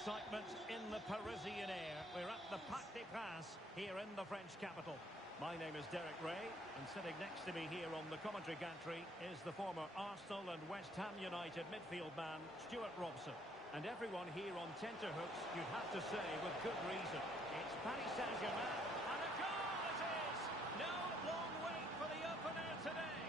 excitement in the Parisian air. We're at the Parc des Princes here in the French capital. My name is Derek Ray, and sitting next to me here on the commentary gantry is the former Arsenal and West Ham United midfield man, Stuart Robson. And everyone here on tenterhooks, you'd have to say with good reason. It's Paris Saint-Germain, and a goal it is! No long wait for the opener today.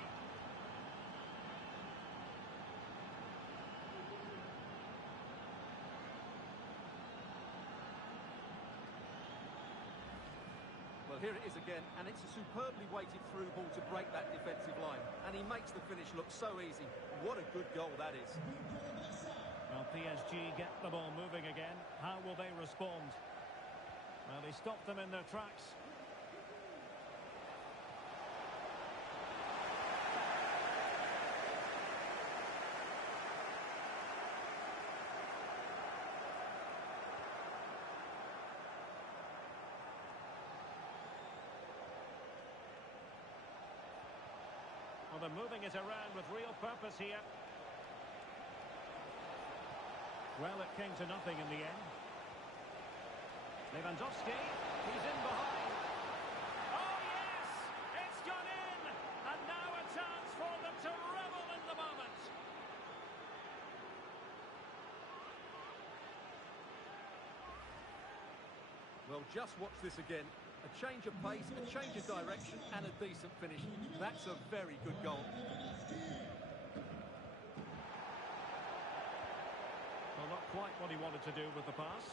Well, here it is again, and it's a superbly weighted through ball to break that defensive line. And he makes the finish look so easy. What a good goal that is. Well, PSG get the ball moving again. How will they respond? Well, they stopped them in their tracks. Well, they're moving it around with real purpose here. Well, it came to nothing in the end. Lewandowski, he's in behind. Oh, yes! It's gone in! And now a chance for them to revel in the moment. Well, just watch this again. A change of pace, a change of direction, and a decent finish. That's a very good goal. Well, not quite what he wanted to do with the pass.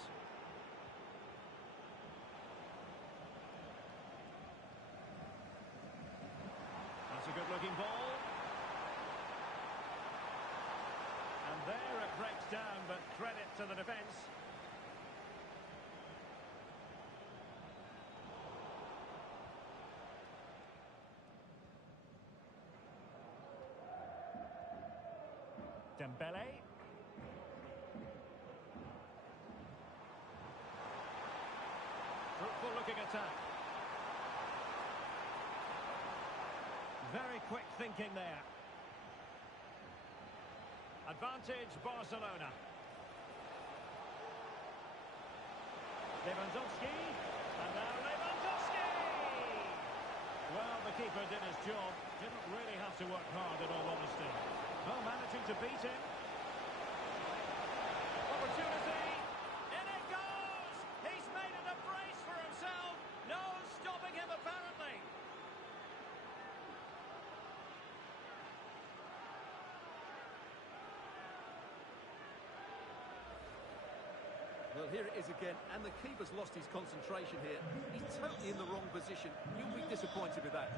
That's a good-looking ball. And there it breaks down, but credit to the defence. Dembele. Fruitful looking attack. Very quick thinking there. Advantage Barcelona. Lewandowski. And now Lewandowski! Well, the keeper did his job. Didn't really have to work hard, in all honesty. Well, managing to beat him. Opportunity. In it goes! He's made it a brace for himself. No stopping him, apparently. Well, here it is again, and the keeper's lost his concentration here. He's totally in the wrong position. You'll be disappointed with that.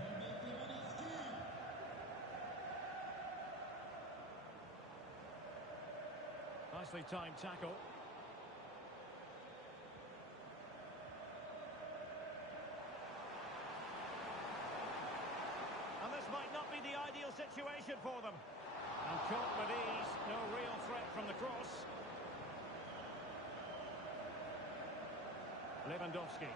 Nicely timed tackle. And this might not be the ideal situation for them. And caught with ease, no real threat from the cross. Lewandowski.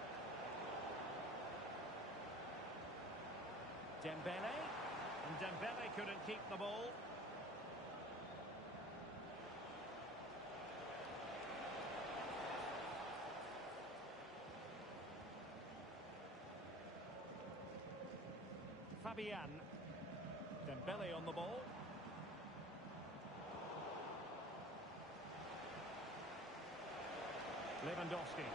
Dembele. And Dembele couldn't keep the ball. Fabian. Dembele on the ball. Lewandowski.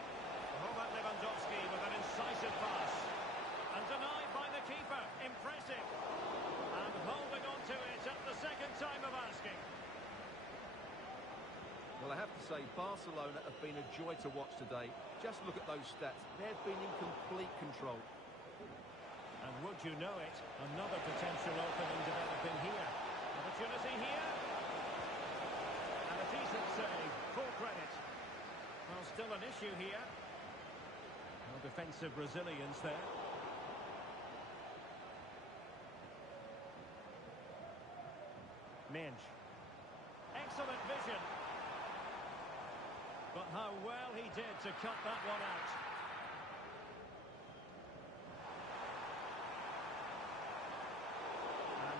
Robert Lewandowski with an incisive pass. And denied by the keeper. Impressive. And holding on to it at the second time of asking. Well, I have to say, Barcelona have been a joy to watch today. Just look at those stats. They've been in complete control. And would you know it, another potential opening developing here. Opportunity here. And a decent save, full credit. Well, still an issue here. No defensive resilience there. Minge. Excellent vision. But how well he did to cut that one out.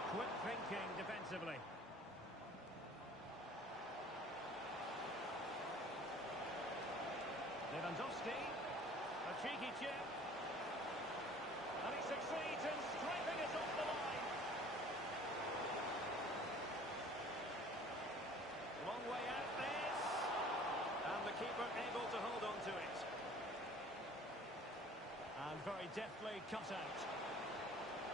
Quick thinking defensively. Mendy. A cheeky chip. And he succeeds in striping it off the line. Long way out this. And the keeper able to hold on to it. And very deftly cut out.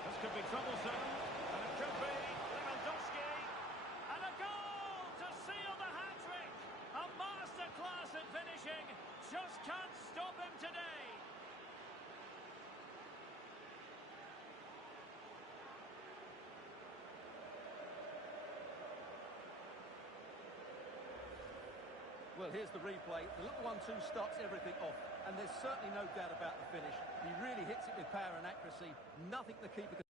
This could be troublesome. And it could be Lewandowski. And a goal to seal the hat-trick. A masterclass at finishing. Just can't stop him today. Well, here's the replay. The little 1-2 starts everything off, and there's certainly no doubt about the finish. He really hits it with power and accuracy. Nothing the keeper can...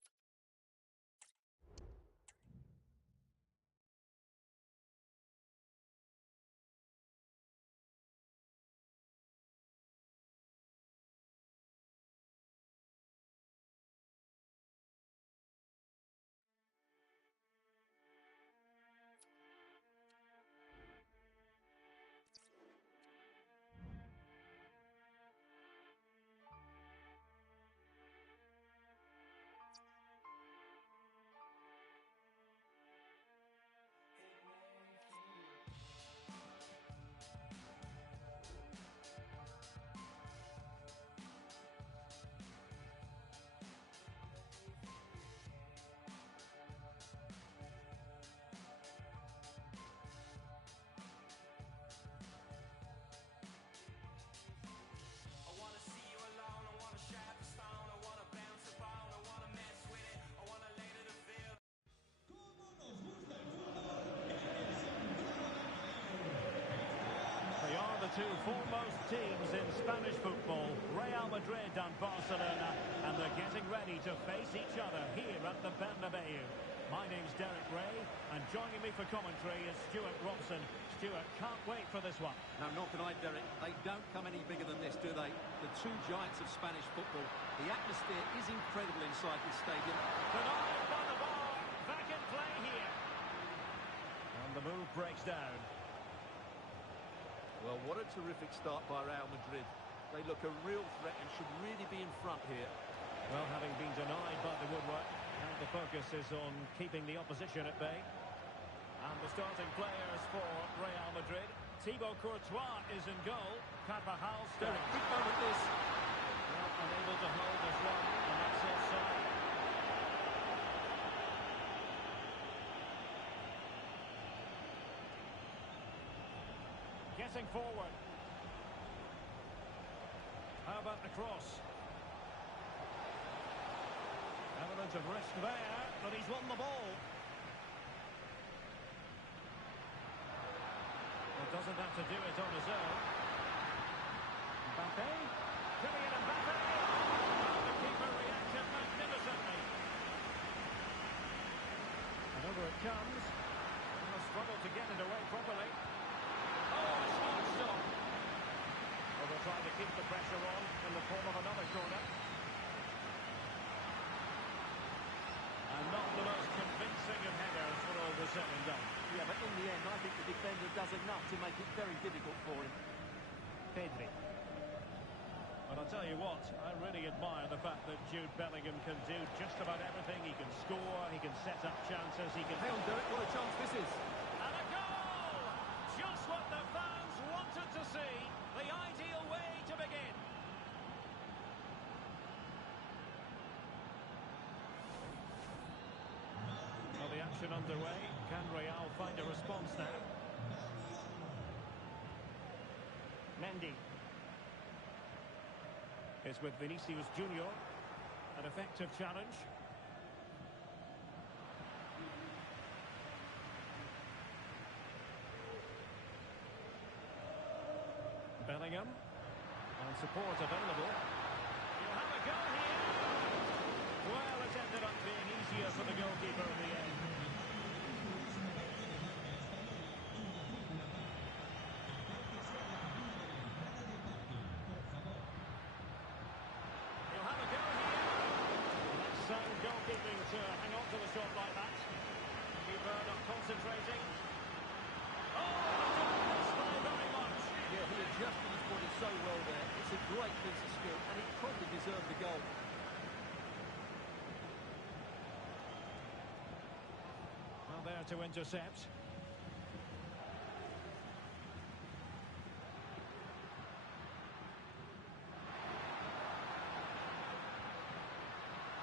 The two foremost teams in Spanish football, Real Madrid and Barcelona, and they're getting ready to face each other here at the Bernabeu. My name's Derek Ray, and joining me for commentary is Stuart Robson. Stuart, can't wait for this one. No, nor can I, Derek. They don't come any bigger than this, do they? The two giants of Spanish football. The atmosphere is incredible inside this stadium. Denied by the bar, back in play here. And the move breaks down. Well, what a terrific start by Real Madrid. They look a real threat and should really be in front here. Well, having been denied by the woodwork, and the focus is on keeping the opposition at bay. And the starting players for Real Madrid. Thibaut Courtois is in goal. Carvajal starts. Big moment this. Well, unable to hold his run, and that's offside. Getting forward. How about the cross? Element of risk there, but he's won the ball. Well, doesn't have to do it on his own. Mbappe. Kylian Mbappe. Well, the keeper reacted magnificently. And over it comes. And a struggle to get it away properly. Oh, a smart stop. Well, they're trying to keep the pressure on in the form of another corner. And not the most convincing of headers for all the said and done. Yeah, but in the end, I think the defender does enough to make it very difficult for him. Pedri. But I'll tell you what, I really admire the fact that Jude Bellingham can do just about everything. He can score, he can set up chances, he can... Hey on, Derek, what a chance this is. And a goal! Just what the fans wanted to see. The ideal way to begin. Well, the action underway. Can Real find a response now? Mendy. It's with Vinicius Junior. An effective challenge. Bellingham. And support available. You'll have a go here. Well, it ended up being easier for the goalkeeper in the end. You'll have a go here. That's sound goalkeeping to hang on to the shot like that. Keeper not concentrating. Oh, not very much. Yeah, he adjusted his body so well there. It's a great piece of skill, and he probably deserved the goal. Well, there to intercept.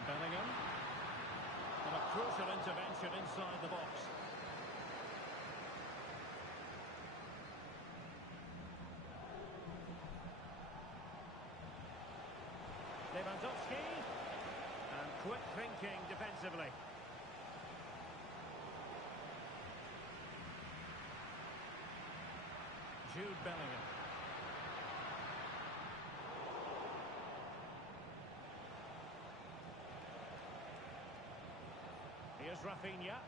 Bellingham. And a crucial intervention inside the box. Lewandowski. And quick thinking defensively. Jude Bellingham. Here's Rafinha.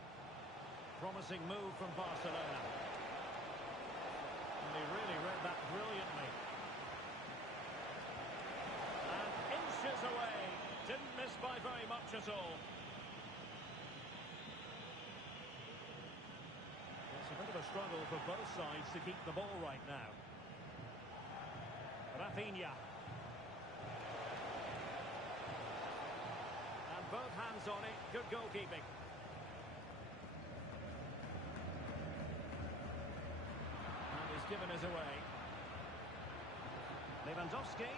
Promising move from Barcelona. And they really read that brilliantly. And inches away. Didn't miss by very much at all. It's a bit of a struggle for both sides to keep the ball right now. Rafinha. And both hands on it. Good goalkeeping. And he's given us away. Lewandowski.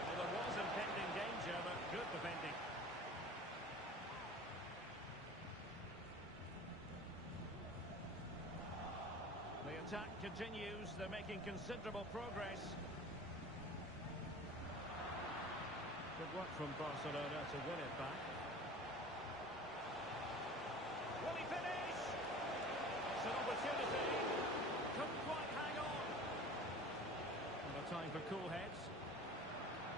Well, there was impending danger, but good defending. The attack continues. They're making considerable progress. Good work from Barcelona to win it back. Will he finish? It's an opportunity. Couldn't quite hang on. And a time for cool heads.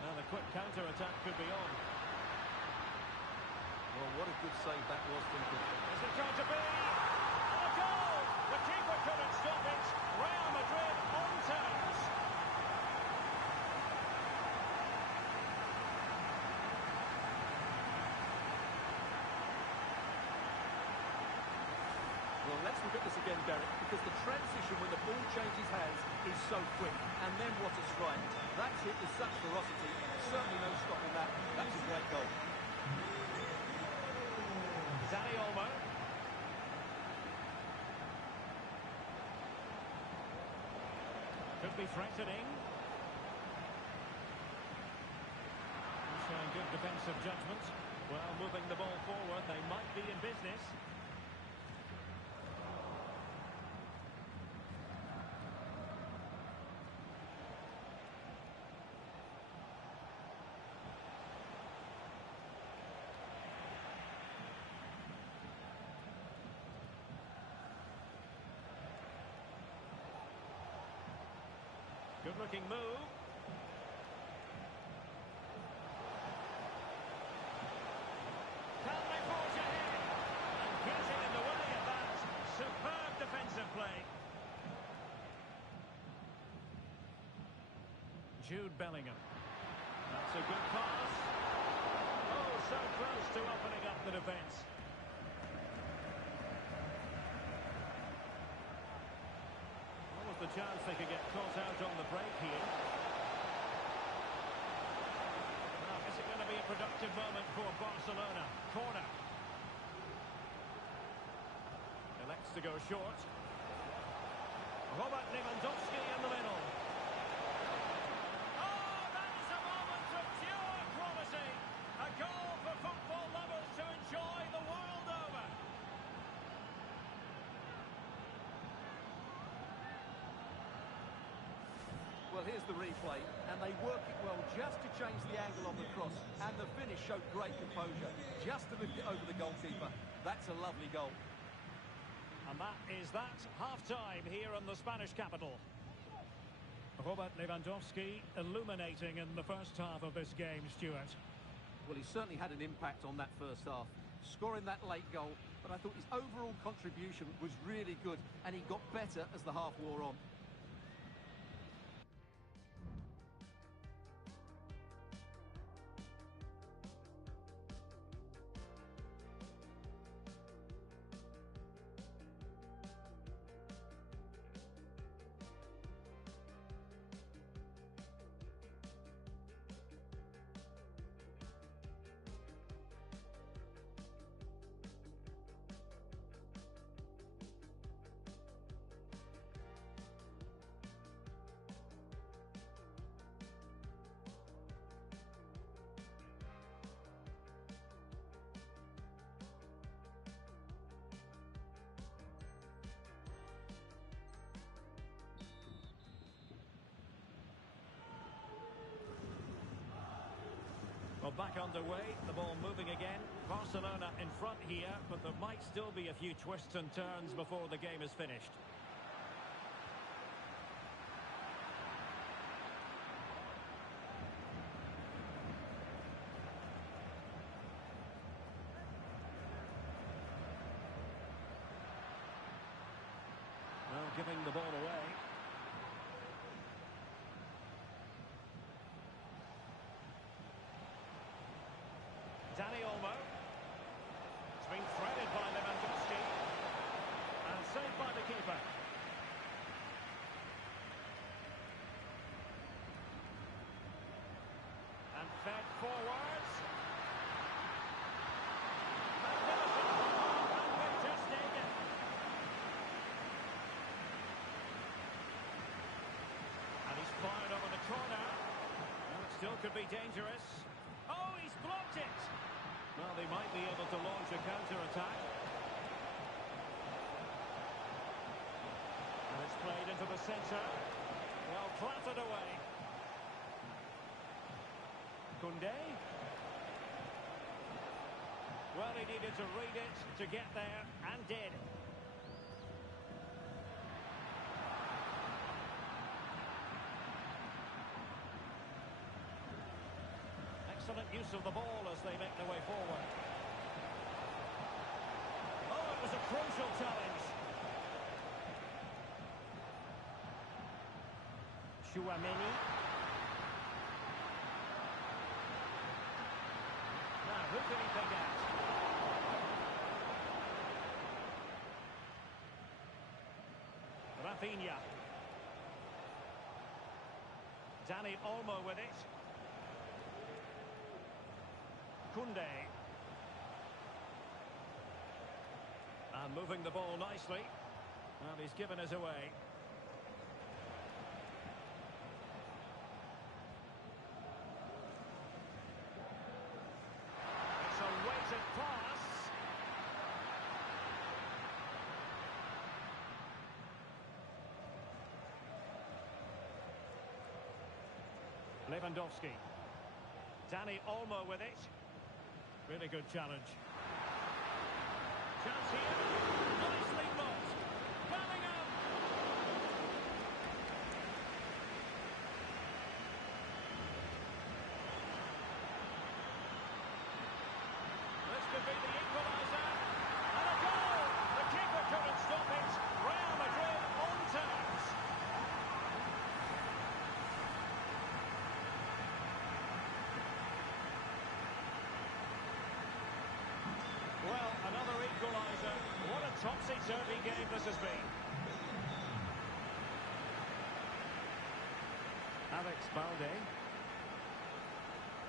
Now the quick counter-attack could be on. Well, what a good save that was from him. Is it going to be? And a goal! The keeper couldn't stop it. Real Madrid on terms. Well, let's look at this again, Derek, because the transition when the ball changes hands is so quick. And then what a strike. That's hit with such ferocity. Certainly no stopping that. That's a great goal. Dani Olmo. Could be threatening. Showing good defensive judgment. Well, moving the ball forward, they might be in business. Good-looking move. Can they forge ahead? And getting in the way of that. Superb defensive play. Jude Bellingham. That's a good pass. Oh, so close to opening up the defence. The chance they could get caught out on the break here. Now, is it going to be a productive moment for Barcelona? Corner. Elects to go short. Robert Lewandowski in the middle. Oh, that is a moment of pure quality. A goal for football lovers to enjoy the world over. Well, here's the replay, and they work it well just to change the angle on the cross, and the finish showed great composure, just to lift it over the goalkeeper. That's a lovely goal. And that is that, half-time here in the Spanish capital. Robert Lewandowski illuminating in the first half of this game, Stuart. Well, he certainly had an impact on that first half, scoring that late goal, but I thought his overall contribution was really good, and he got better as the half wore on. back underway. The ball moving again. Barcelona in front here, but there might still be a few twists and turns before the game is finished. Well, giving the ball away. Dani Olmo. It's been threaded by Lewandowski. And saved by the keeper. And fed forwards. Magnificent ball, and with Ter Stegen. And he's fired over the corner. Well, it still could be dangerous. Oh, he's blocked it! Well, they might be able to launch a counter-attack. And it's played into the centre. Well, clattered away. Koundé. Well, he needed to read it to get there, and did. Excellent use of the ball as they make their way forward. Oh, it was a crucial challenge. Chouameni. Now, who can he pick out? Rafinha. Dani Olmo with it. Koundé. And moving the ball nicely. And he's given us away. It's a weighted pass. Lewandowski. Dani Olmo with it. Really good challenge. Chance here. Nicely blocked. Bellingham. This could be the equaliser. And a goal. The keeper couldn't stop it. Real Madrid on terms. Well, another equaliser. What a topsy-turvy game this has been. Alex Balde.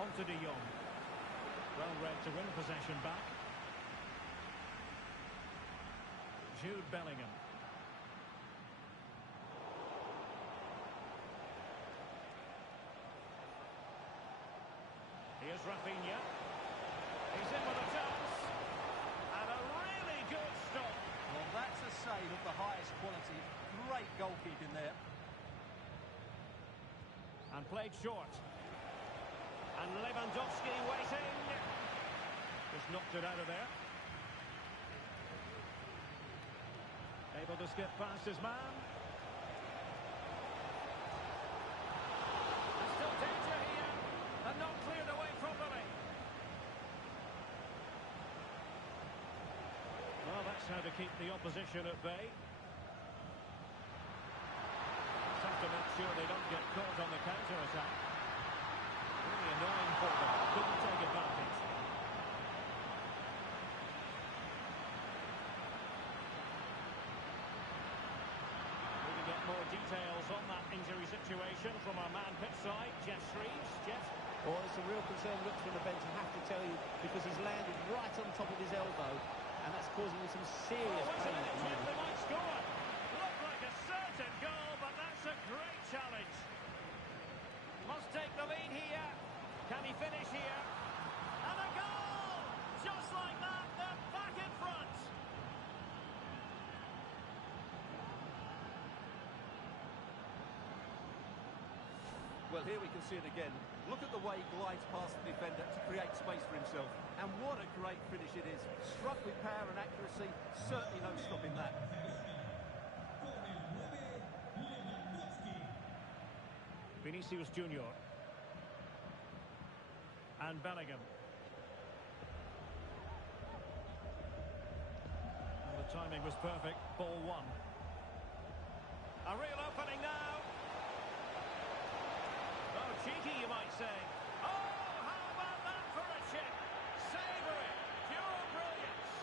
On to De Jong. Well read to win possession back. Jude Bellingham. Here's Rafinha. He's in with a chance. And a really good stop. Well, that's a save of the highest quality. Great goalkeeping there. And played short. And Lewandowski waiting. Just knocked it out of there. Able to skip past his man. There's still danger here. And not cleared away properly. Well, that's how to keep the opposition at bay. Just have to make sure they don't get caught on the counter-attack. Really annoying for them. Couldn't take advantage. We'll get more details on that injury situation from our man pitch side, Jeff Shreves. Jeff? Well, it's a real concern look from the bench, I have to tell you, because he's landed right on top of his elbow, and that's causing him some serious pain at the Jeff, moment. they might score. Looked like a certain goal, but that's a great challenge. Must take the lead here. Can he finish here? And a goal! Just like that, they're back in front. Well, here we can see it again. Look at the way he glides past the defender to create space for himself. And what a great finish it is. Struck with power and accuracy, certainly no stopping that. Vinicius Junior. And Bellingham. Well, the timing was perfect. Ball one. A real opening now. Oh, cheeky, you might say. Oh, how about that for a chip? Savoury, pure brilliance.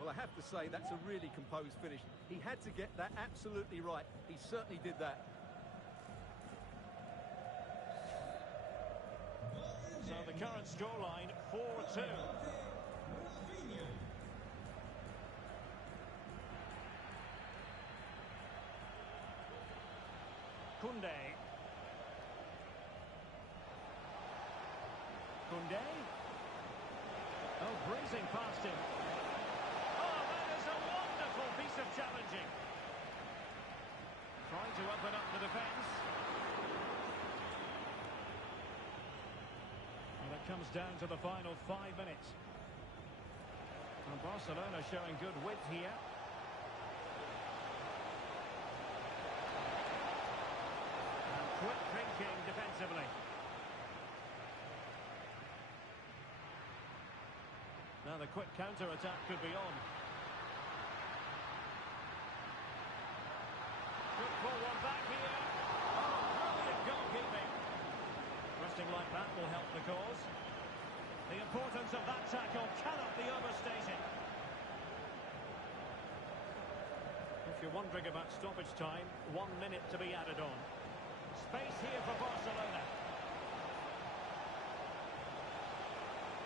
Well, I have to say, that's a really composed finish. He had to get that absolutely right. He certainly did that. So the current scoreline, 4-2. Koundé. Koundé. Oh, breezing past him. Oh, that is a wonderful piece of challenging. Trying to open up the defence. And it comes down to the final 5 minutes. And Barcelona showing good width here. And quick thinking defensively. Now the quick counter-attack could be on. Good forward back here. Oh, brilliant goalkeeping. Resting like that will help the cause. The importance of that tackle cannot be overstated. If you're wondering about stoppage time, 1 minute to be added on. Space here for Barcelona.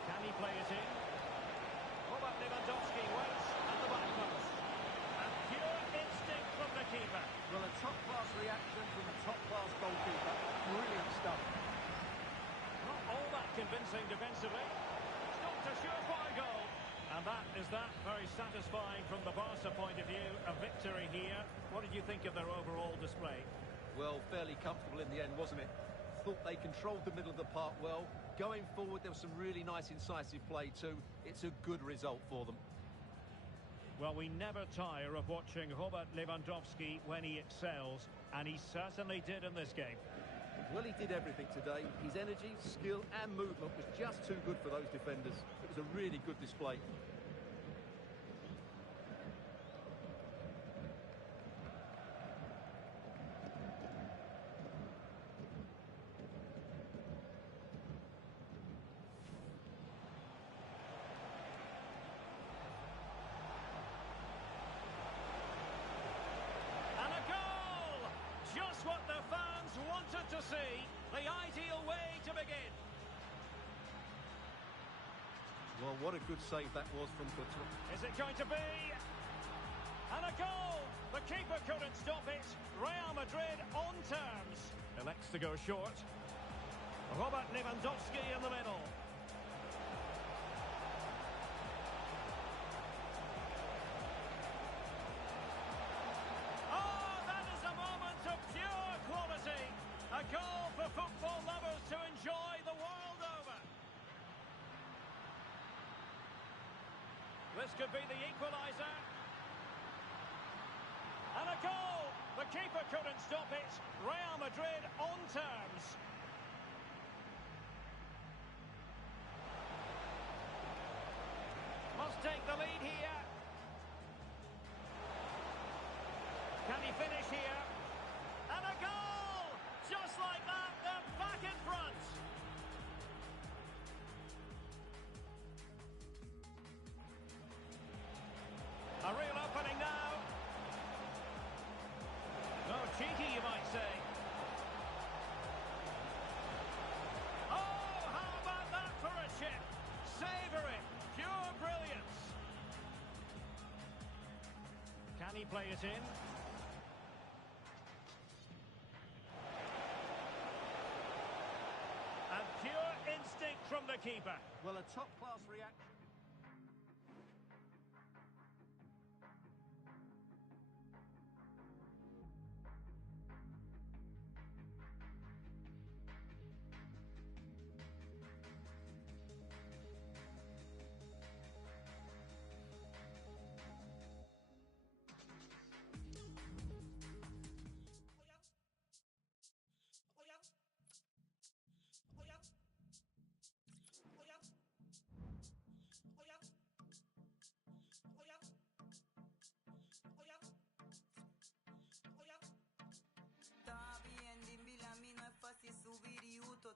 Can he play it in? Robert Lewandowski waits at the back post. And pure instinct from the keeper. Well, a top-class reaction from a top-class goalkeeper. Brilliant stuff. Not all that convincing defensively. Stopped a surefire goal. And that is that. Very satisfying from the Barca point of view. A victory here. What did you think of their overall display? Well, fairly comfortable in the end, wasn't it? Thought they controlled the middle of the park well. Going forward, there was some really nice incisive play too. It's a good result for them. Well, we never tire of watching Robert Lewandowski when he excels, and he certainly did in this game. Well, he did everything today. His energy, skill and movement was just too good for those defenders. It was a really good display. And a goal! Just what the fans wanted to see. The ideal way to begin. Well, what a good save that was from Courtois. Is it going to be? And a goal! The keeper couldn't stop it. Real Madrid on terms. Elects to go short. Robert Lewandowski in the middle. Oh, that is a moment of pure quality. A goal for football lovers to enjoy the world over. This could be the equaliser. And a goal! The keeper couldn't stop it. Real Madrid on terms. Must take the lead here. Can he finish here? And a goal! Just like that, they're back in front. A real opening now. No, cheeky, you might say. Oh, how about that for a chip? Savoury, pure brilliance. Can he play it in? And pure instinct from the keeper. Well, a top-class reaction.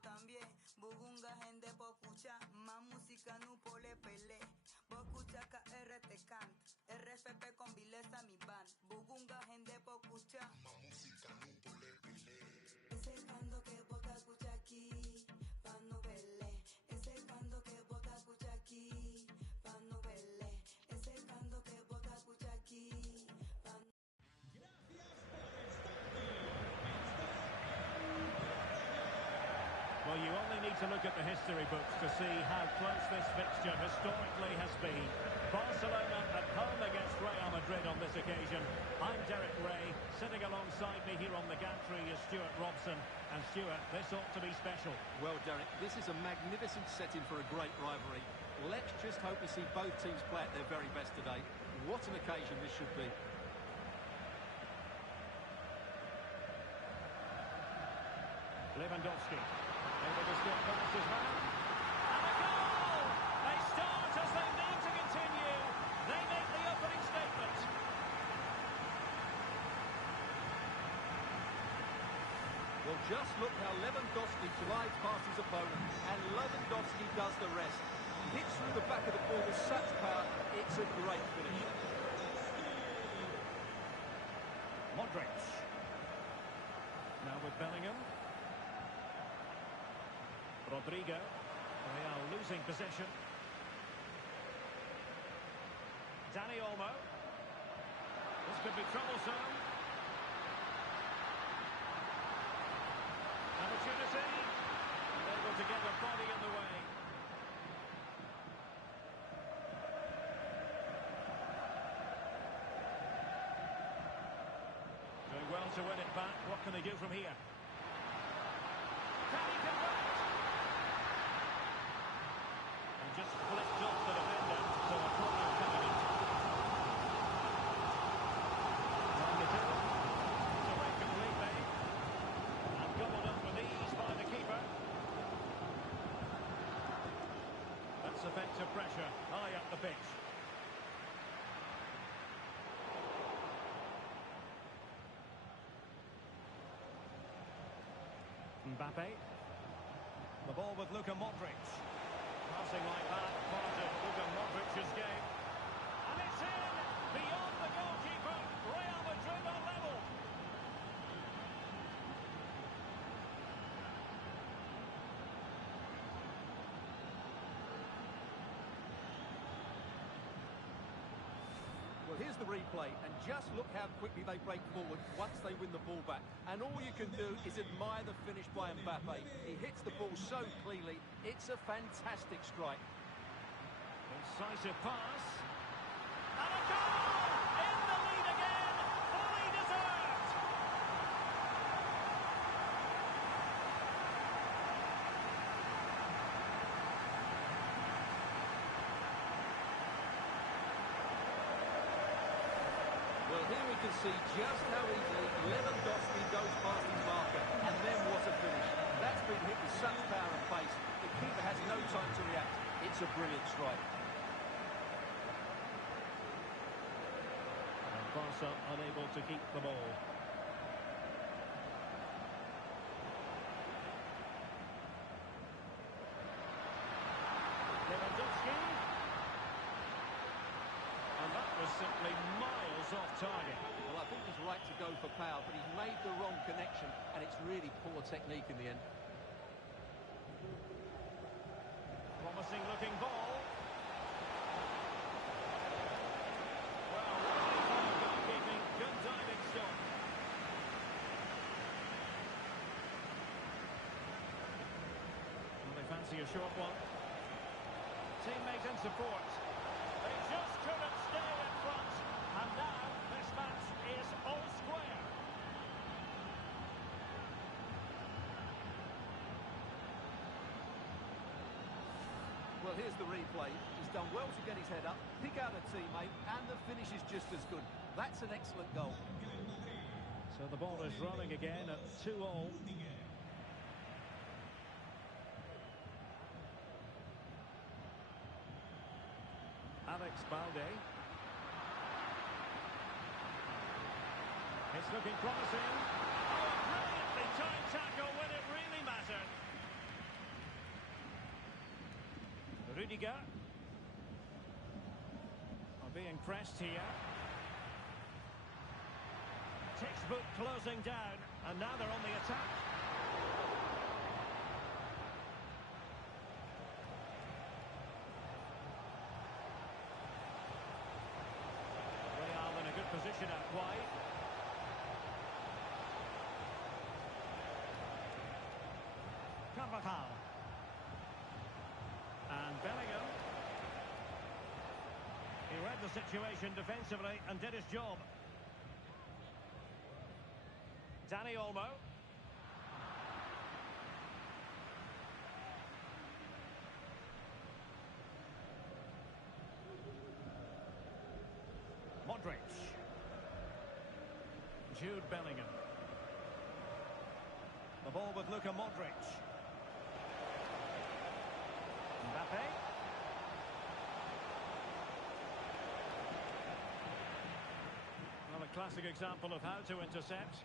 También bugunga gente po escuchar más música no pole pele po escuchar KRT canta RFP con vileza mi band bugunga gente po escuchar más música no pole pele ese cando que bota escucha aquí pa no verle ese cando que bota escucha aquí pa no verle ese cando que bota escucha aquí pa no... Well, you only need to look at the history books to see how close this fixture historically has been. Barcelona at home against Real Madrid on this occasion. I'm Derek Ray. Sitting alongside me here on the gantry is Stuart Robson. And Stuart, this ought to be special. Well, Derek, this is a magnificent setting for a great rivalry. Let's just hope we see both teams play at their very best today. What an occasion this should be. Lewandowski. Able to skip past his man. And a goal! They start as they need to continue. They make the opening statement. Well, just look how Lewandowski glides past his opponent, and Lewandowski does the rest. He hits through the back of the ball with such power, it's a great finish. Modric. Now with Bellingham. Rodrigo. Real losing possession. Dani Olmo. This could be troublesome. Opportunity. And able to get their body in the way. Doing well to win it back. What can they do from here? Can he convert? And just flicked off the defender. So a corner coming in. Down the middle. It's away completely. And gobbled up with ease by the keeper. That's effective pressure high up the pitch. Mbappe. The ball with Luka Modric. Passing like that, part of Luka Modric's game. And it's in! Beyond the goalkeeper. Real Madrid are level. Well, here's the replay, and just look how quickly they break forward once they win the ball back. And all you can do is admire the finish by Mbappe. He hits the ball so cleanly, it's a fantastic strike. Incisive pass. And a goal! In the lead again! Fully deserved! Well, here we can see just how easily Lewandowski goes past his marker, and then what a finish. That's been hit with such power and pace. The keeper has no time to react. It's a brilliant strike. And Barca unable to keep the ball. Lewandowski. And that was simply miles off target. Well, I think he's right to go for power, but he's made the wrong connection, and it's really poor technique in the end. Promising looking ball. Well, really fine goalkeeping. Good diving stop. Well, they fancy a short one. Teammate and support. They just couldn't stay in front. And now this match is all square. Well, here's the replay. He's done well to get his head up, pick out a teammate, and the finish is just as good. That's an excellent goal. So the ball is rolling again at 2-all. Alex Balde. It's looking promising. Oh, a brilliantly timed tackle when it really mattered. Rudiger. Are being pressed here. Textbook closing down, and now they're on the attack. Real in a good position out wide. Carvajal. And Bellingham. He read the situation defensively and did his job. Dani Olmo. Modric. Jude Bellingham. The ball with Luka Modric. Mbappe. Well, a classic example of how to intercept.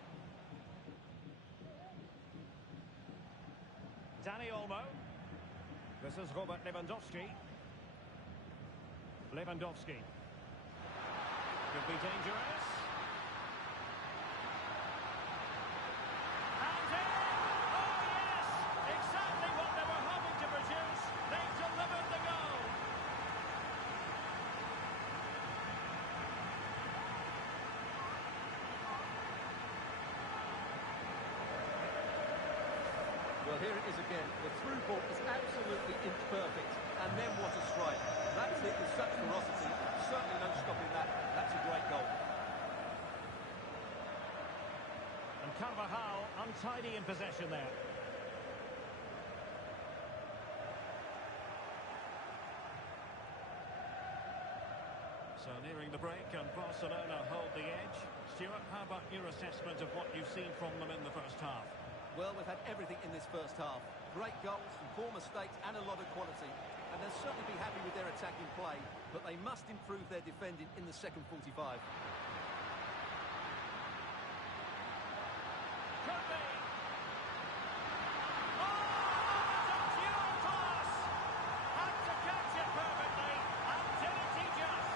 Dani Olmo. This is Robert Lewandowski. Lewandowski. Could be dangerous. And in! Oh, yes! Exactly what they were hoping to produce. They've delivered the goal. Well, here it is again. The through ball is absolutely imperfect. And then what a strike. That's hit with such ferocity. Certainly no stopping that. That's a great goal. And Carvajal untidy in possession there. So nearing the break, and Barcelona hold the edge. Stuart, how about your assessment of what you've seen from them in the first half? Well, we've had everything in this first half. Great goals, some poor mistakes, and a lot of quality. And they'll certainly be happy with their attacking play, but they must improve their defending in the second 45. Could be! Oh, that's a pure class! Had to catch it perfectly, and didn't he just?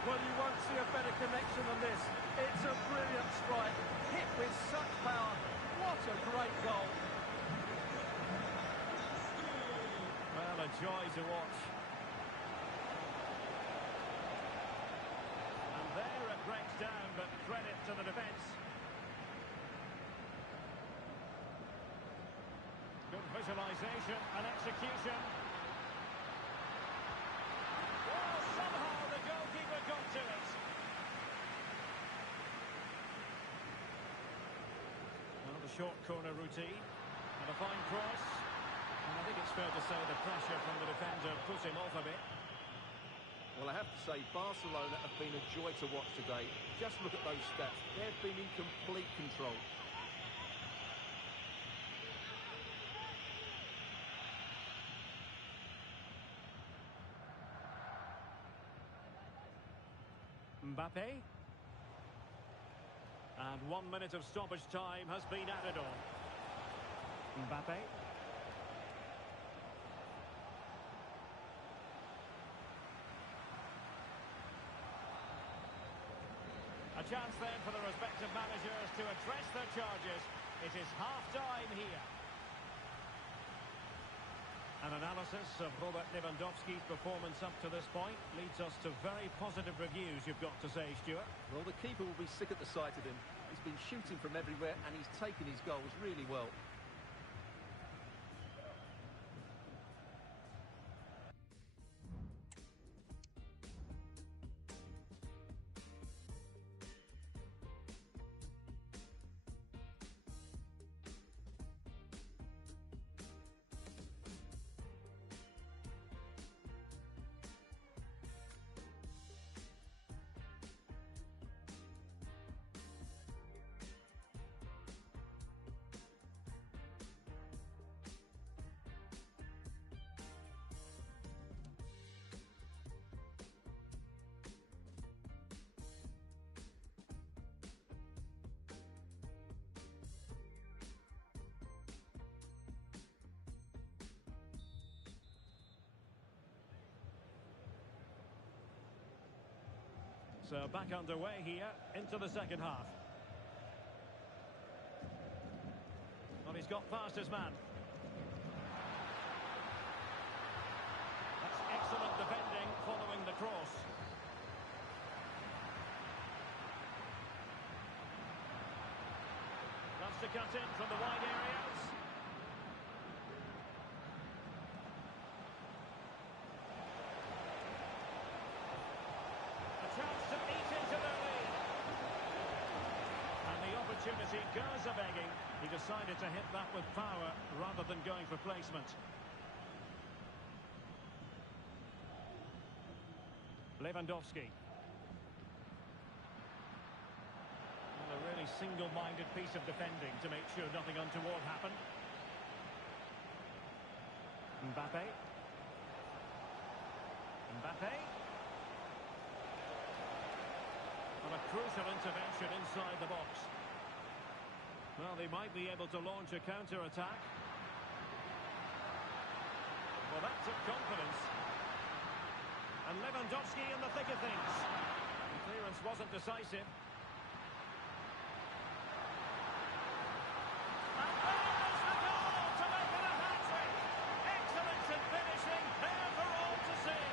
Well, you won't see a better connection than this. It's a brilliant strike, hit with such power. What a great goal. Well, a joy to watch. And there it breaks down, but credit to the defence. Good visualisation and execution. Well, somehow the goalkeeper got to it. Well, the short corner routine and a fine cross. And I think it's fair to say the pressure from the defender put him off a bit. Well, I have to say, Barcelona have been a joy to watch today. Just look at those stats. They've been in complete control. Mbappe. And 1 minute of stoppage time has been added on. Mbappe. A chance then for the respective managers to address their charges. It is half-time here. An analysis of Robert Lewandowski's performance up to this point leads us to very positive reviews, you've got to say, Stuart. Well, the keeper will be sick at the sight of him. He's been shooting from everywhere and he's taken his goals really well. So back underway here into the second half. Well, he's got past his man. That's excellent defending following the cross. Loves to cut in from the wide areas. Chance to eat into the lead. And the opportunity goes a-begging. He decided to hit that with power rather than going for placement. Lewandowski. And a really single-minded piece of defending to make sure nothing untoward happened. Mbappe. And a crucial intervention inside the box. Well, they might be able to launch a counter-attack. Well, that took confidence. And Lewandowski in the thick of things. The clearance wasn't decisive. And there's the goal to make it a hat-trick. Excellence in finishing, there for all to see.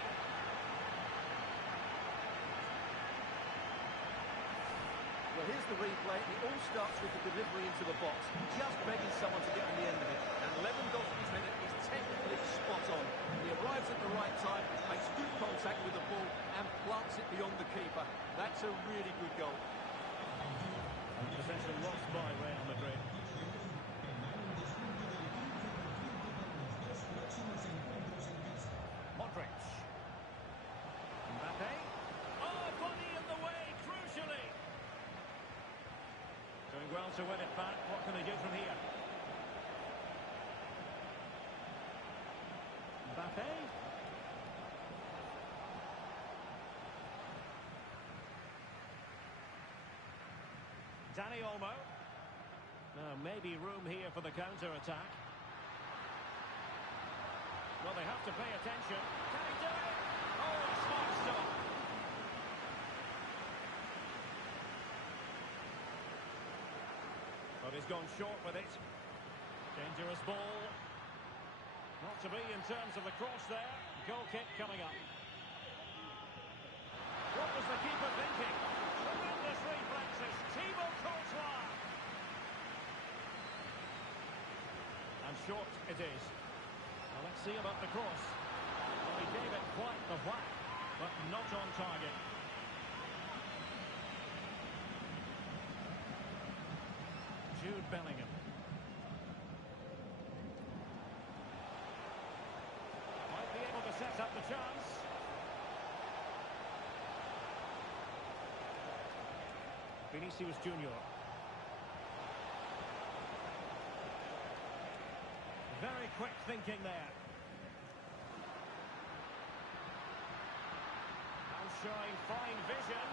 Well, here's the replay. It all starts with the delivery into the box. Just begging someone to get on the end of it. And Lewandowski's header is technically spot on. He arrives at the right time, makes good contact with the ball, and plants it beyond the keeper. That's a really good goal. Possession lost by Real Madrid. Modric. Mbappe. Oh, body in the way, crucially. Doing well to win it back. What can they do from here? Mbappe. Dani Olmo. Maybe room here for the counter-attack. Well, they have to pay attention. Can he do it? Oh, a smart stop. But he's gone short with it. Dangerous ball. Not to be in terms of the cross there. Goal kick coming up. What was the keeper thinking? Tremendous reflexes. Thibaut Courtois. And short it is. Well, let's see about the cross. Well, he gave it quite the whack, but not on target. Jude Bellingham. Might be able to set up the chance. Vinicius Junior. Very quick thinking there. And showing fine vision.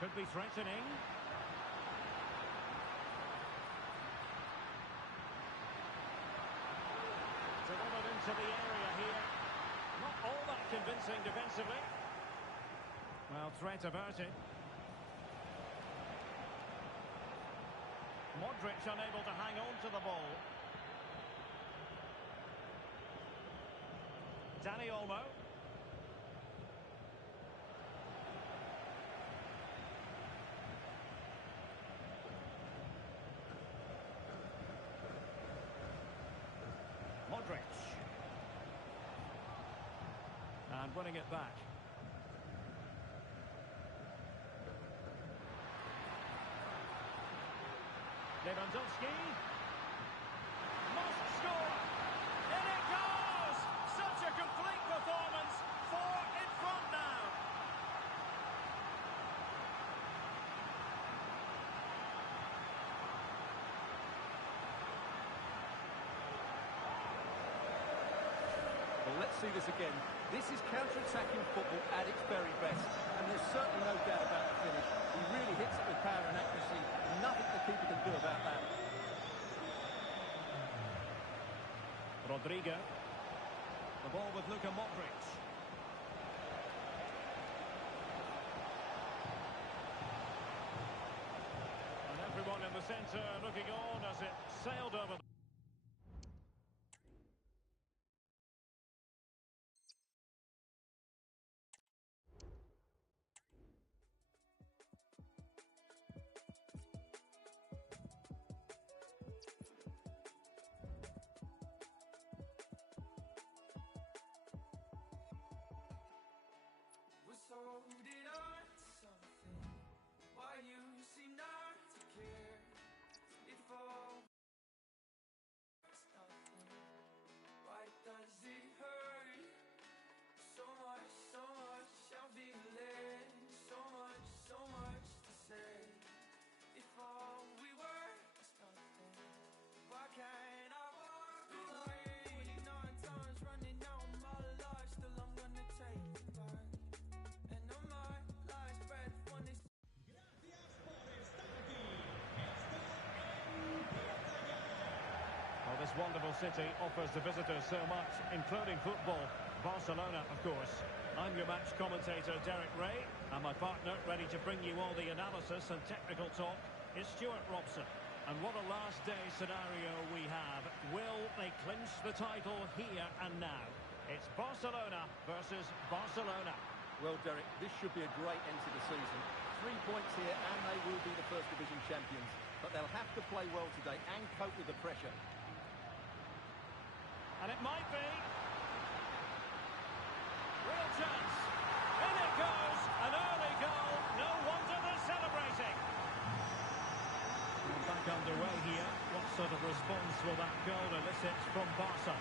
Could be threatening. Delivered into the area here. Not all that convincing defensively. Well, threat averted. Modric unable to hang on to the ball. Dani Olmo. Modric. And winning it back. Lewandowski. Must score. In it goes! Such a complete performance. 4 in front now. Well, let's see this again. This is counter-attacking football at its very best. And there's certainly no doubt about the finish. He really hits it with power and accuracy. Nothing the keeper can do about that. Rodrigo. The ball with Luka Modric. And everyone in the centre looking on as it sailed over. Holding on to something, why you seem not to care. If all it's nothing, why does it hurt so much, I'm feeling so much to say. If all we were is nothing, why can't I walk away? 29 times running out of my life, still I'm gonna take it back. Well, this wonderful city offers the visitors so much, including football. Barcelona, of course. I'm your match commentator, Derek Ray, and my partner, ready to bring you all the analysis and technical talk, is Stuart Robson. And what a last-day scenario we have. Will they clinch the title here and now? It's Barcelona versus Barcelona. Well, Derek, this should be a great end to the season. 3 points here, and they will be the First Division champions. But they'll have to play well today and cope with the pressure. And it might be. Real chance. In it goes. An early goal. No wonder they're celebrating. And back underway here. What sort of response will that goal elicit from Barca?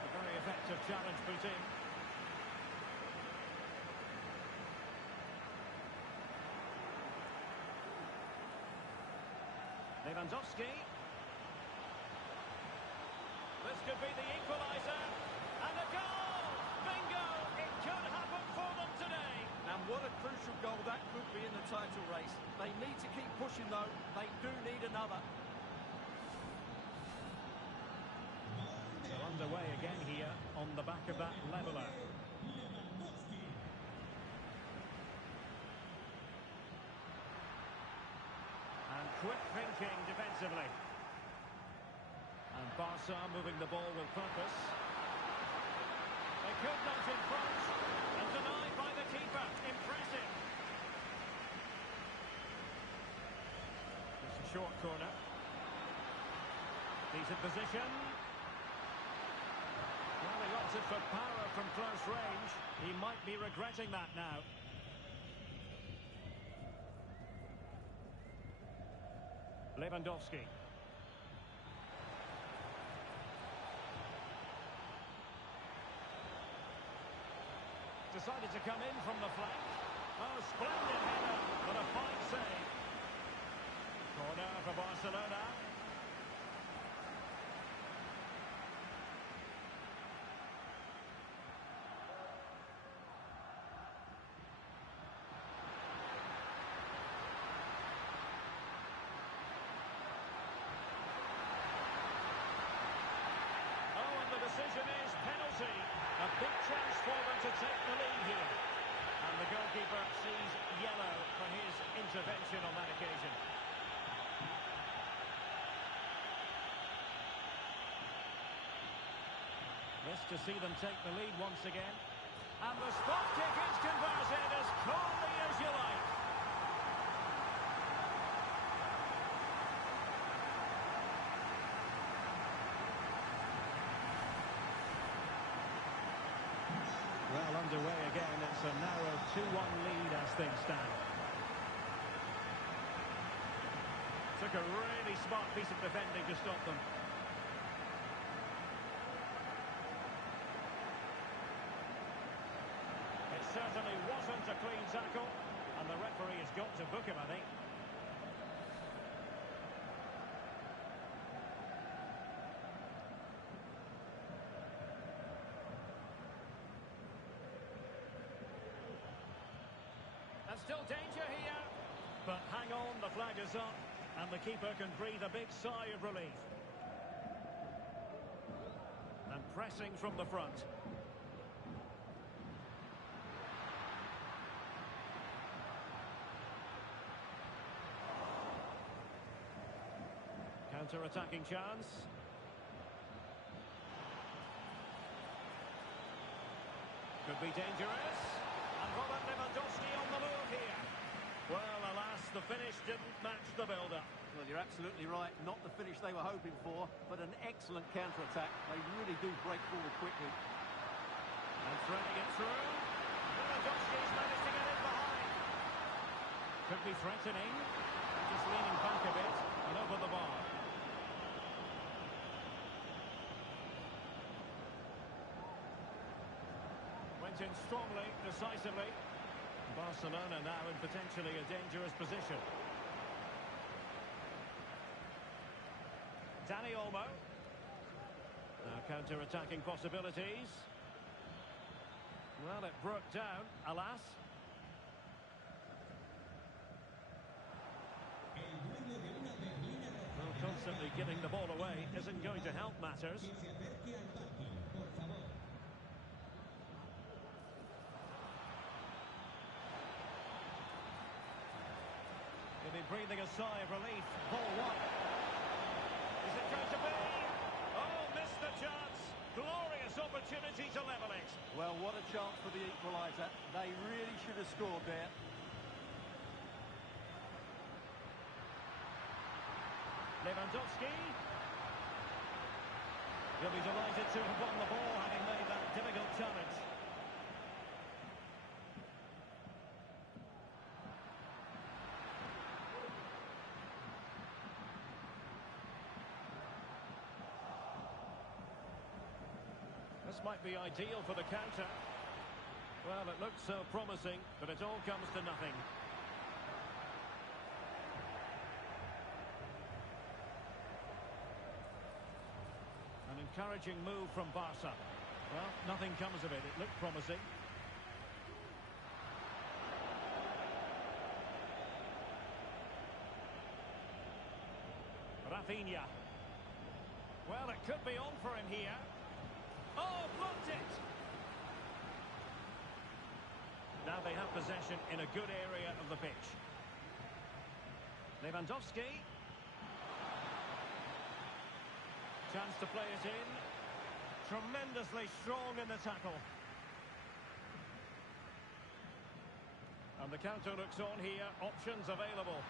A very effective challenge put in. Lewandowski. This could be the equaliser. And a goal! Bingo! It could happen for them today. And what a crucial goal that could be in the title race. They need to keep pushing, though. They do need another. They're underway again here on the back of that leveller. Quick thinking defensively. And Barca moving the ball with purpose. They could not in front. And denied by the keeper. Impressive. It's a short corner. Decent position. Well, he opted for power from close range. He might be regretting that now. Lewandowski. Decided to come in from the flank. Oh, splendid header, but a fine save. Corner for Barcelona. Decision is penalty. A big chance for them to take the lead here. And the goalkeeper sees yellow for his intervention on that occasion. This to see them take the lead once again. And the spot kick is converted as coolly as you like. Well, underway again. It's a narrow 2-1 lead as things stand. Took a really smart piece of defending to stop them. It certainly wasn't a clean tackle, and the referee has got to book him, I think. And still danger here. But hang on, the flag is up, and the keeper can breathe a big sigh of relief. And pressing from the front. Counter-attacking chance. Could be dangerous. And Robert Lewandowski on the move here. Well, alas, the finish didn't match the build-up. Well, you're absolutely right. Not the finish they were hoping for, but an excellent counter-attack. They really do break forward quickly. And threading it through. Lewandowski's managed to get in behind. Could be threatening. Just leaning back a bit and over the bar. Went in strongly, decisively. Barcelona now in potentially a dangerous position. Dani Olmo. Now counter-attacking possibilities. Well, it broke down, alas. Well, constantly giving the ball away isn't going to help matters. He'll be breathing a sigh of relief. Ball one. Is it going to be? Oh, missed the chance. Glorious opportunity to level it. Well, what a chance for the equaliser. They really should have scored there. Lewandowski. He'll be delighted to have won the ball, having made that difficult challenge. This might be ideal for the counter. Well, it looks so promising, but it all comes to nothing. An encouraging move from Barca. Well, nothing comes of it. It looked promising. Rafinha. Well, it could be on for him here. Oh, blocked it! Now they have possession in a good area of the pitch. Lewandowski. Chance to play it in. Tremendously strong in the tackle. And the counter looks on here. Options available.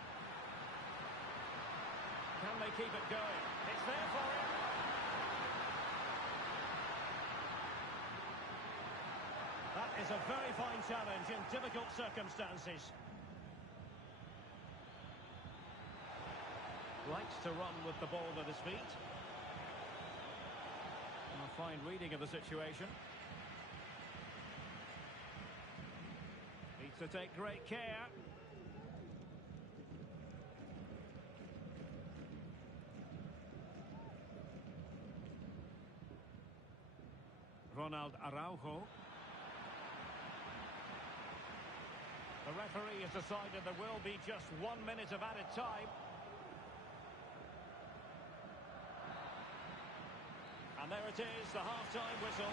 Can they keep it going? It's there for him. That is a very fine challenge in difficult circumstances. Likes to run with the ball at his feet. A fine reading of the situation. Needs to take great care. Ronald Araujo. The referee has decided there will be just 1 minute of added time. And there it is, the half-time whistle.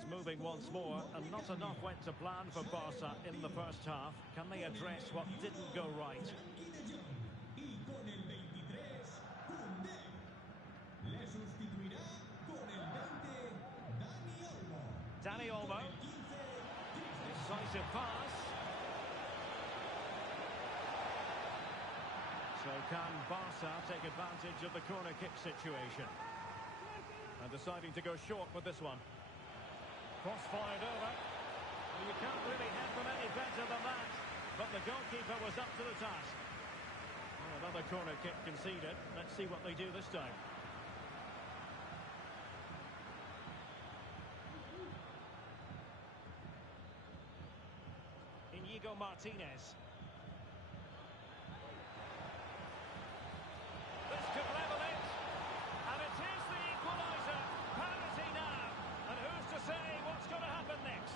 is moving once more, and not enough went to plan for Barca in the first half. Can they address what didn't go right? Dani Olmo. Decisive pass. So can Barca take advantage of the corner kick situation? And deciding to go short with this one. Cross fired over. Well, you can't really have them any better than that. But the goalkeeper was up to the task. Well, another corner kick conceded. Let's see what they do this time. Inigo Martinez. This could level it. And it is the equaliser. Parity now. And who's to say what's going to happen next?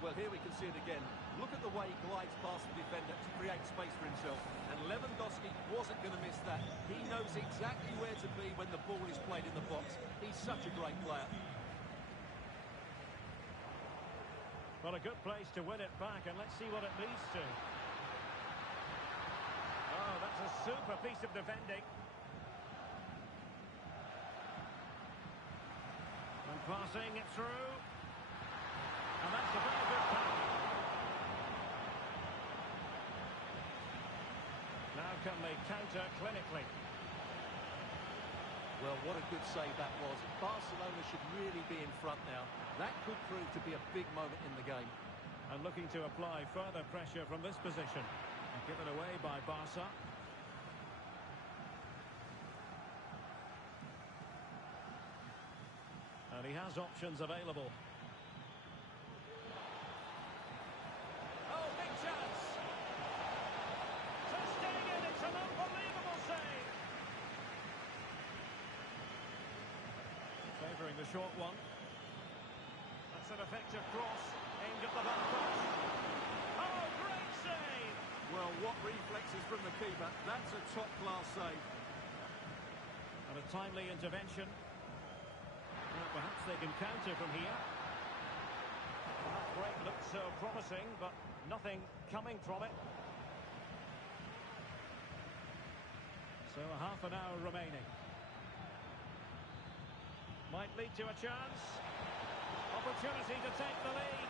Well, here we can see it again. Look at the way he glides past the defender to create space for himself. And Lewandowski wasn't going to miss that. He knows exactly where to be when the ball is played in the box. He's such a great player. Well, a good place to win it back, and let's see what it leads to. Oh, that's a super piece of defending. And passing it through. And that's a very good pass. Now can they counter clinically? Well, what a good save that was. Barcelona should really be in front now. That could prove to be a big moment in the game. And looking to apply further pressure from this position. Given away by Barca. And he has options available. Oh, big chance! Ter Stegen, it's an unbelievable save! Favouring the short one. That's an effective cross, aimed at the back post. Oh, great save! Well, what reflexes from the keeper. That's a top-class save. And a timely intervention. Well, perhaps they can counter from here. That break looked so promising, but nothing coming from it. So a half an hour remaining. Might lead to a chance. Opportunity to take the lead.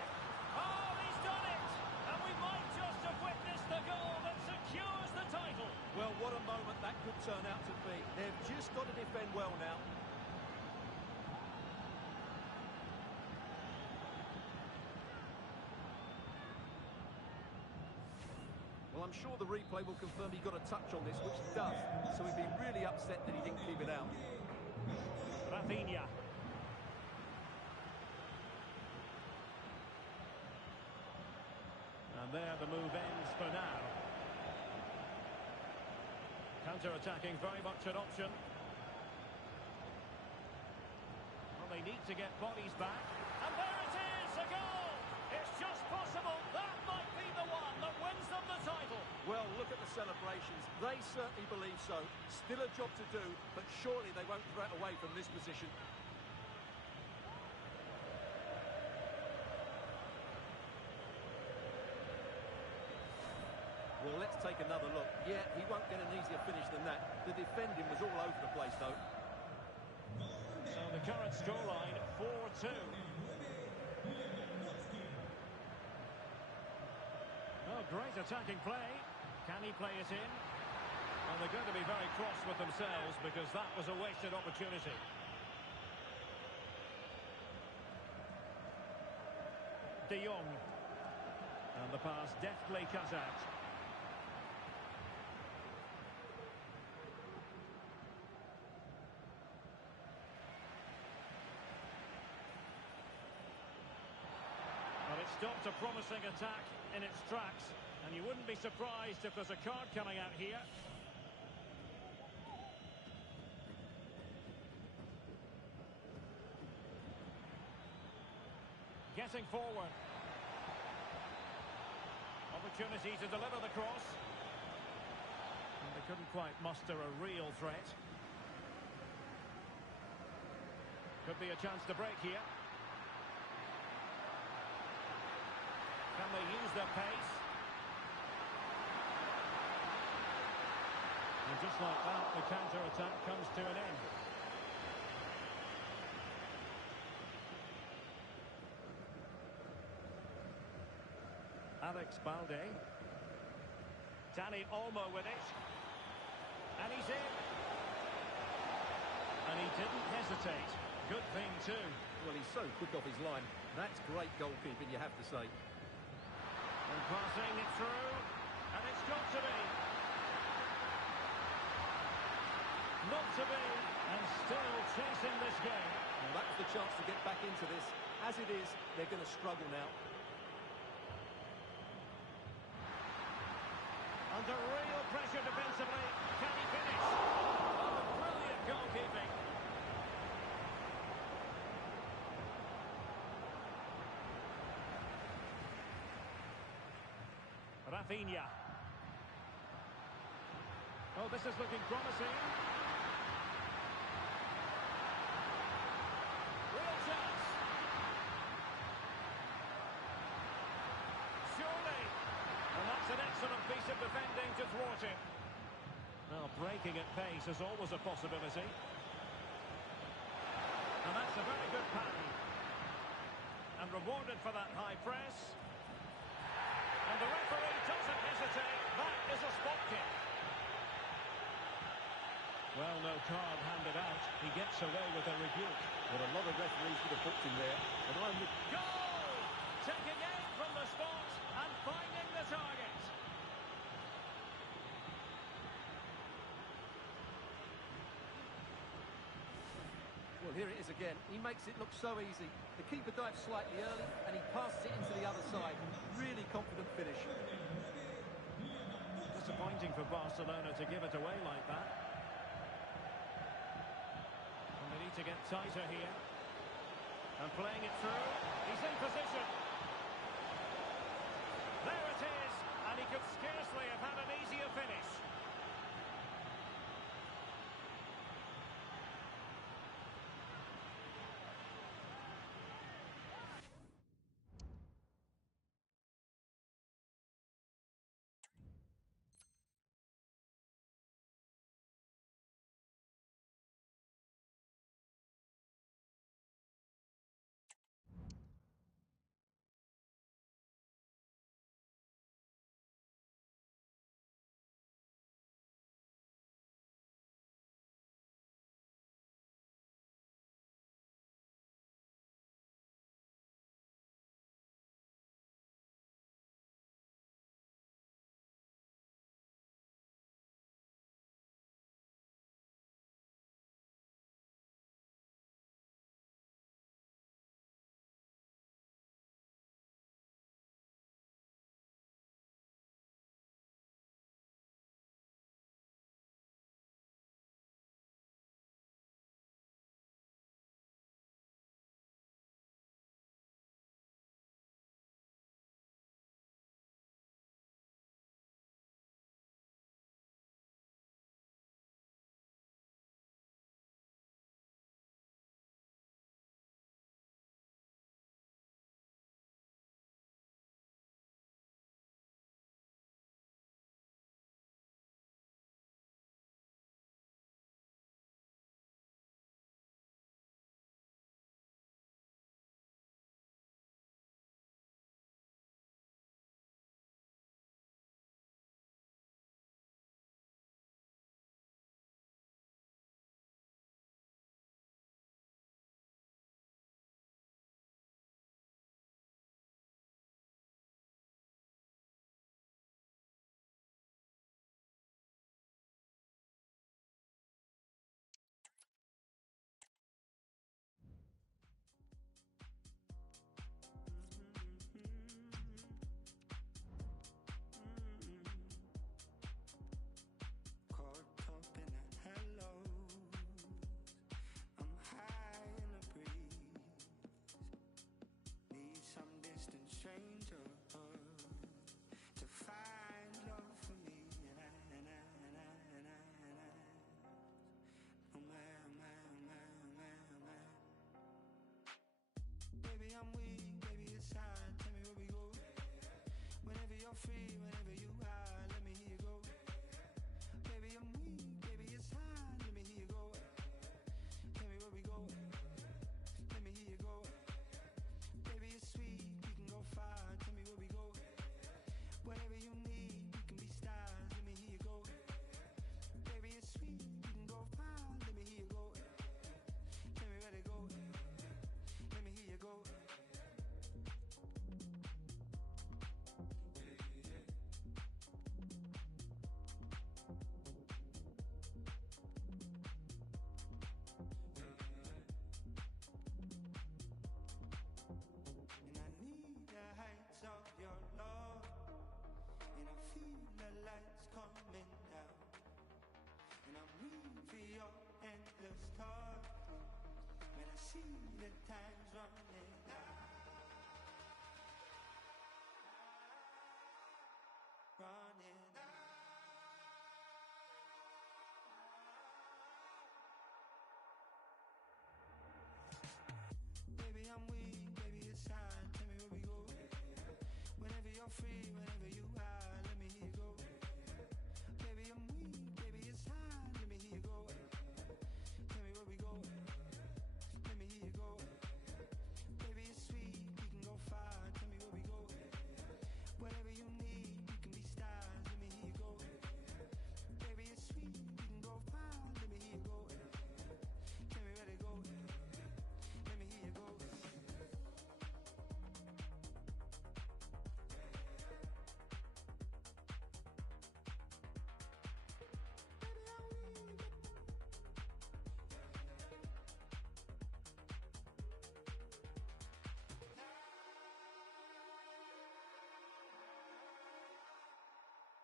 Oh, he's done it! And we might just have witnessed the goal that secures the title. Well, what a moment that could turn out to be. They've just got to defend well now. Well, I'm sure the replay will confirm he got a touch on this, which he does. So he'd be really upset that he didn't keep it out. Rafinha. And there the move ends for now. Counter-attacking, very much an option. Well, they need to get bodies back. And there it is, a goal! It's just possible that might be the one that wins them the title. Well, look at the celebrations. They certainly believe so. Still a job to do, but surely they won't throw it away from this position. Well, let's take another look. Yeah, he won't get an easier finish than that. The defending was all over the place, though. So the current scoreline, 4-2. Oh, great attacking play. Can he play it in? Well, they're going to be very cross with themselves because that was a wasted opportunity. De Jong. And the pass deftly cut out. Well, it stopped a promising attack in its tracks, and you wouldn't be surprised if there's a card coming out here. Getting forward. Opportunity to deliver the cross. And they couldn't quite muster a real threat. Could be a chance to break here. Can they use their pace? And just like that, the counter-attack comes to an end. Alex Balde. Dani Olmo with it. And he's in. And he didn't hesitate. Good thing too. Well, he's so quick off his line. That's great goalkeeping, you have to say. And passing it through. And it's got to be. Not to be. And still chasing this game. Well, that was the chance to get back into this. As it is, they're going to struggle now. Under real pressure defensively. Can he finish? Oh, brilliant goalkeeping. Rafinha. Oh, this is looking promising. Real chance. Surely. And that's an excellent piece of defending to thwart him. Well, breaking at pace is always a possibility. And that's a very good pattern. And rewarded for that high press. And the referee doesn't hesitate. That is a spot kick. Well, no card handed out. He gets away with a rebuke. Well, a lot of referees would have booked him there. And I'm with... Goal! Taking aim from the spot and finding the target. Well, here it is again. He makes it look so easy. The keeper dives slightly early, and he passes it into the other side. Really confident finish. Disappointing for Barcelona to give it away like that. And they need to get tighter here. And playing it through. He's in position. There it is. And he could scarcely have had an easier finish. caught me when I see the time's running out. Running out. Baby, I'm weak, baby, it's time. Tell me where we go. Whenever you're free, whenever you are, let me hear you go. Baby, I'm weak, baby, it's time. Let me hear you go. Tell me where we go. Let me hear you go. Baby, it's sweet, we can go far. Tell me where we go. Whatever you need, you can be stars. Let me hear you go. Baby, it's sweet, we can go far. Let me hear you go. Tell me where to go. Let me hear you go.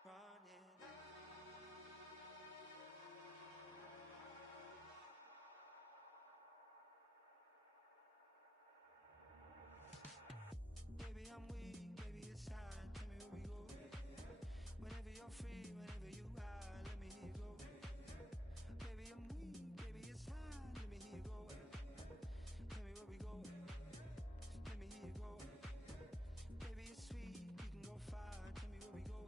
Running out. Baby, I'm weak, baby, it's time. Tell me where we go. Whenever you're free, whenever you are, let me hear you go. Baby, I'm weak, baby, it's time. Let me hear you go. Tell me where we go. Let me hear you go. Baby, it's sweet, we can go far. Tell me where we go.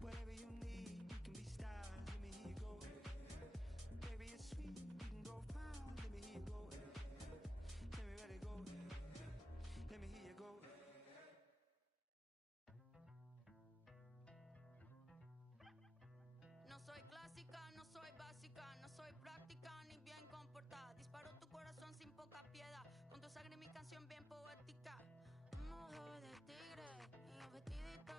Whatever you need, you can be stars. Let me hear you go. Baby, it's sweet, we can go far. Let me hear you go. Tell me where to go. Let me hear you go. No soy clásica, no soy básica, no soy práctica ni bien comportada. Disparo tu corazón sin poca piedad, con tu sangre mi canción bien poética. Mujer de tigre y un vestidito